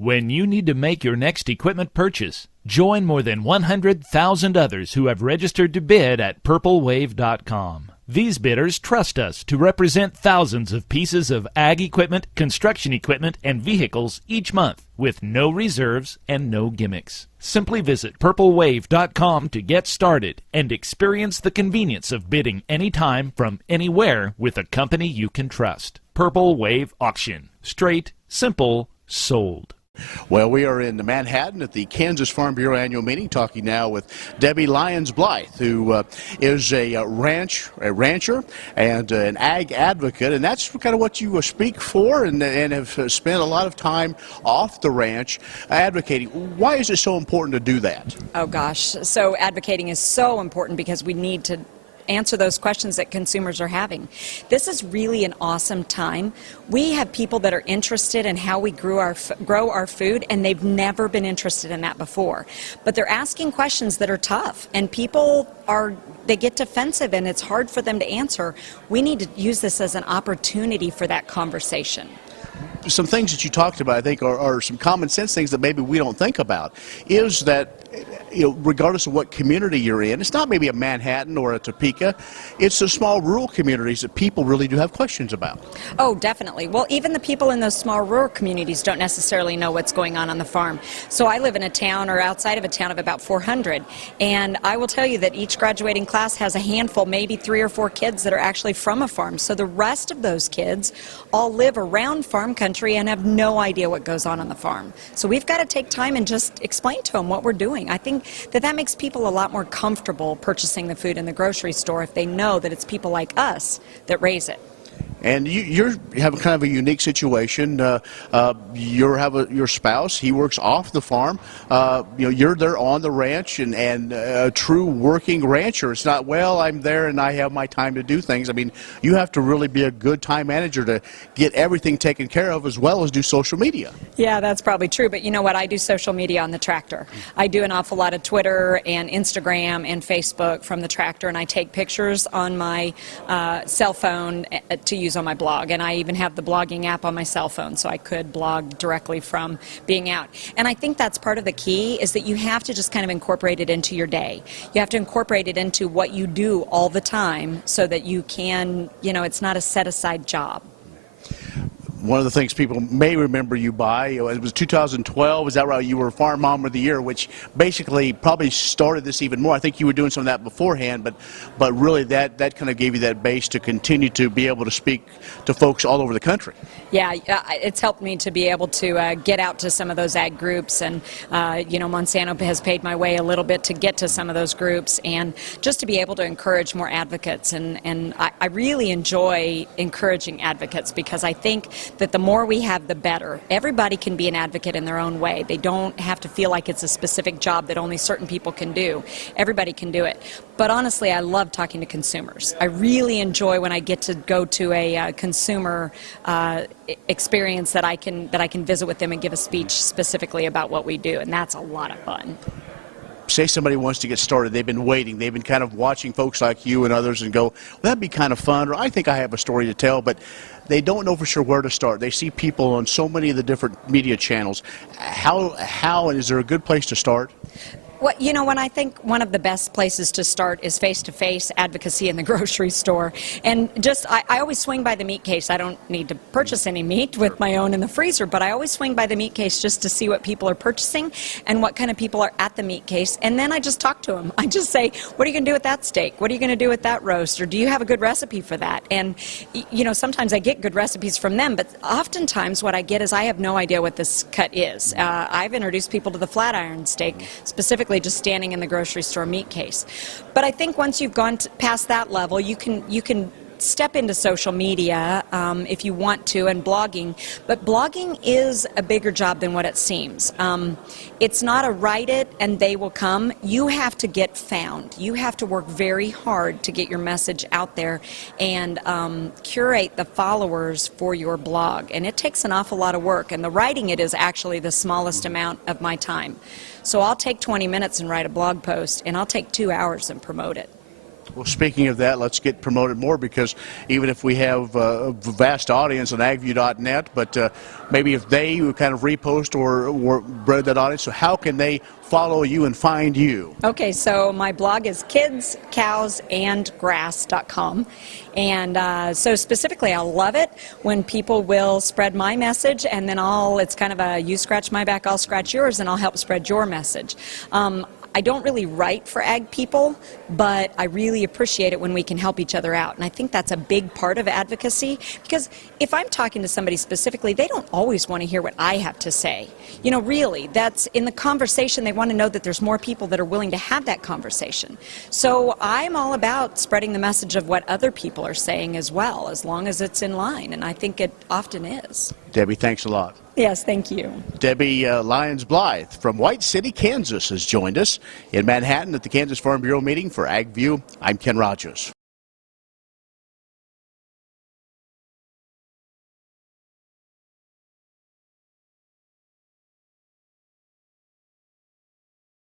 When you need to make your next equipment purchase, join more than 100,000 others who have registered to bid at purplewave.com. These bidders trust us to represent thousands of pieces of ag equipment, construction equipment, and vehicles each month with no reserves and no gimmicks. Simply visit purplewave.com to get started and experience the convenience of bidding anytime from anywhere with a company you can trust. Purple Wave Auction. Straight, simple, sold. Well, we are in Manhattan at the Kansas Farm Bureau annual meeting, talking now with Debbie Lyons-Blythe, who is a rancher and an ag advocate, and that's kind of what you speak for and have spent a lot of time off the ranch advocating. Why is it so important to do that? Oh gosh, so advocating is so important because we need to answer those questions that consumers are having. This is really an awesome time. We have people that are interested in how we grow our food, and they've never been interested in that before. But they're asking questions that are tough, and they get defensive, and it's hard for them to answer. We need to use this as an opportunity for that conversation. Some things that you talked about, I think, are some common sense things that maybe we don't think about, is that, regardless of what community you're in, it's not maybe a Manhattan or a Topeka, it's the small rural communities that people really do have questions about. Oh, definitely. Well, even the people in those small rural communities don't necessarily know what's going on the farm. So I live in a town or outside of a town of about 400, and I will tell you that each graduating class has a handful, maybe 3 or 4 kids that are actually from a farm. So the rest of those kids all live around farm country and have no idea what goes on the farm. So we've got to take time and just explain to them what we're doing. I think that makes people a lot more comfortable purchasing the food in the grocery store if they know that it's people like us that raise it. And you have kind of a unique situation. Your spouse, he works off the farm. You're there on the ranch and a true working rancher. It's not, well, I'm there and I have my time to do things. I mean, you have to really be a good time manager to get everything taken care of as well as do social media. Yeah, that's probably true. But you know what? I do social media on the tractor. I do an awful lot of Twitter and Instagram and Facebook from the tractor, and I take pictures on my cell phone to use on my blog, and I even have the blogging app on my cell phone, so I could blog directly from being out. And I think that's part of the key, is that you have to just kind of incorporate it into your day. You have to incorporate it into what you do all the time so that you can, it's not a set-aside job. One of the things people may remember you by, it was 2012, is that right? You were Farm Mom of the Year, which basically probably started this even more. I think you were doing some of that beforehand, but really that kind of gave you that base to continue to be able to speak to folks all over the country. Yeah, it's helped me to be able to get out to some of those ag groups, and Monsanto has paid my way a little bit to get to some of those groups, and just to be able to encourage more advocates. And I really enjoy encouraging advocates, because I think that the more we have, the better. Everybody can be an advocate in their own way. They don't have to feel like it's a specific job that only certain people can do. Everybody can do it. But honestly, I love talking to consumers. I really enjoy when I get to go to a consumer experience that I can visit with them and give a speech specifically about what we do, and that's a lot of fun. Say somebody wants to get started, they've been waiting, they've been kind of watching folks like you and others and go, well, that'd be kind of fun, or I think I have a story to tell, but they don't know for sure where to start. They see people on so many of the different media channels. How and is there a good place to start? Well, when I think one of the best places to start is face-to-face advocacy in the grocery store. And I always swing by the meat case. I don't need to purchase any meat with my own in the freezer, but I always swing by the meat case just to see what people are purchasing and what kind of people are at the meat case. And then I just talk to them. I just say, what are you going to do with that steak? What are you going to do with that roast? Or do you have a good recipe for that? And, sometimes I get good recipes from them, but oftentimes what I get is I have no idea what this cut is. I've introduced people to the flat iron steak, specifically just standing in the grocery store meat case. But I think once you've gone past that level, you can step into social media if you want to, and blogging. But blogging is a bigger job than what it seems. It's not a write it and they will come. You have to get found. You have to work very hard to get your message out there and curate the followers for your blog. And it takes an awful lot of work. And the writing it is actually the smallest amount of my time. So I'll take 20 minutes and write a blog post, and I'll take 2 hours and promote it. Well, speaking of that, let's get promoted more, because even if we have a vast audience on agview.net, but maybe if they kind of repost or spread that audience, so how can they follow you and find you? Okay, so my blog is kidscowsandgrass.com. And so specifically, I love it when people will spread my message, and then it's kind of a you scratch my back, I'll scratch yours, and I'll help spread your message. I don't really write for ag people, but I really appreciate it when we can help each other out. And I think that's a big part of advocacy, because if I'm talking to somebody specifically, they don't always want to hear what I have to say. You know, really, that's in the conversation, they want to know that there's more people that are willing to have that conversation. So I'm all about spreading the message of what other people are saying as well, as long as it's in line, and I think it often is. Debbie, thanks a lot. Yes, thank you. Debbie Lyons-Blythe from White City, Kansas has joined us in Manhattan at the Kansas Farm Bureau meeting for AgView. I'm Ken Rogers.